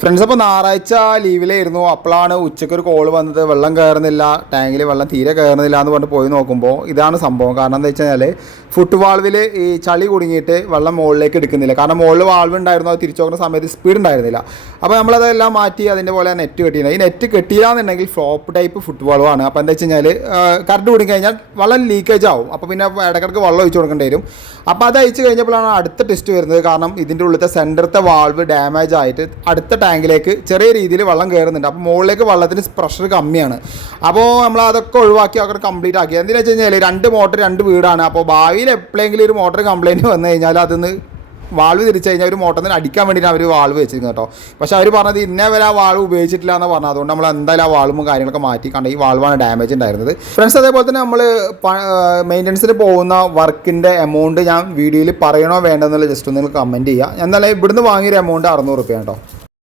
Friends, അപ്പോൾ ഞായറാഴ്ച ലീവിലായിരുന്നു. അപ്പോഴാണ് ഉച്ചയ്ക്കൊരു കോൾ വന്നത്, വെള്ളം കയറുന്നില്ല, ടാങ്കിൽ വെള്ളം തീരെ കയറുന്നില്ല എന്ന് പറഞ്ഞിട്ട് പോയി നോക്കുമ്പോൾ ഇതാണ് സംഭവം. കാരണം എന്താ വെച്ച് കഴിഞ്ഞാൽ ഫുട് വാൾവിൽ ഈ ചളി കുടുങ്ങിയിട്ട് വെള്ളം മുകളിലേക്ക് എടുക്കുന്നില്ല. കാരണം മുകളിൽ വാൾവ് ഉണ്ടായിരുന്നു, അത് തിരിച്ചു നോക്കുന്ന സമയത്ത് സ്പീഡ് ഉണ്ടായിരുന്നില്ല. അപ്പോൾ നമ്മളതെല്ലാം മാറ്റി അതിൻ്റെ പോലെ നെറ്റ് കെട്ടിയിരുന്നു. ഈ നെറ്റ് കെട്ടിയില്ലാന്നുണ്ടെങ്കിൽ ഫ്ലോപ്പ് ടൈപ്പ് ഫുട് വാൾവാണ്. അപ്പോൾ എന്താ വെച്ച് കഴിഞ്ഞാൽ കറണ്ട് കുടുങ്ങിക്കഴിഞ്ഞാൽ വെള്ളം ലീക്കേജ് ആവും. അപ്പോൾ പിന്നെ ഇടയ്ക്കിടയ്ക്ക് വെള്ളം ഒഴിച്ച് കൊടുക്കേണ്ടി വരും. അപ്പോൾ അത് അയച്ചു കഴിഞ്ഞപ്പോഴാണ് അടുത്ത ടെസ്റ്റ് വരുന്നത്. കാരണം ഇതിൻ്റെ ഉള്ളിലത്തെ സെൻറ്ററത്തെ വാൾവ് ഡാമേജ് ആയിട്ട് അടുത്ത ടാങ്കിലേക്ക് ചെറിയ രീതിയിൽ വെള്ളം കയറുന്നുണ്ട്. അപ്പോൾ മുകളിലേക്ക് വെള്ളത്തിന് പ്രഷർ കമ്മിയാണ്. അപ്പോൾ നമ്മൾ അതൊക്കെ ഒഴിവാക്കി അവർ കംപ്ലീറ്റ് ആക്കി. എന്തിനാ വെച്ച് കഴിഞ്ഞാൽ 2 മോട്ടർ 2 വീടാണ്. അപ്പോൾ ഭാവിയിൽ എപ്പോഴെങ്കിലും ഒരു മോട്ടർ കംപ്ലയിൻറ്റ് വന്നു കഴിഞ്ഞാൽ അതിന്ന് വാൾവ് തിരിച്ചു കഴിഞ്ഞാൽ ഒരു മോട്ടറിന് അടിക്കാൻ വേണ്ടിയിട്ട് അവർ വാൾവ് വെച്ചിരുന്നു കേട്ടോ. പക്ഷേ അവർ പറഞ്ഞത് ഇന്നേ വരെ ആ വാൾവ് ഉപയോഗിച്ചിട്ടില്ല എന്ന് പറഞ്ഞത്. അതുകൊണ്ട് നമ്മൾ എന്തായാലും ആ വാൾവും കാര്യങ്ങളൊക്കെ മാറ്റി. കണ്ട ഈ വാൾവാണ് ഡാമേജ് ഉണ്ടായിരുന്നത്. ഫ്രണ്ട്സ്, അതേപോലെ തന്നെ നമ്മൾ മെയിൻ്റനൻസിന് പോകുന്ന വർക്കിൻ്റെ എമൗണ്ട് ഞാൻ വീഡിയോയിൽ പറയണോ വേണ്ടതെന്നുള്ള ജസ്റ്റ് ഒന്ന് കമൻറ്റ് ചെയ്യുക. എന്നാലും ഇവിടുന്ന് വാങ്ങിയൊരു എമൗണ്ട് 600 രൂപ കേട്ടോ.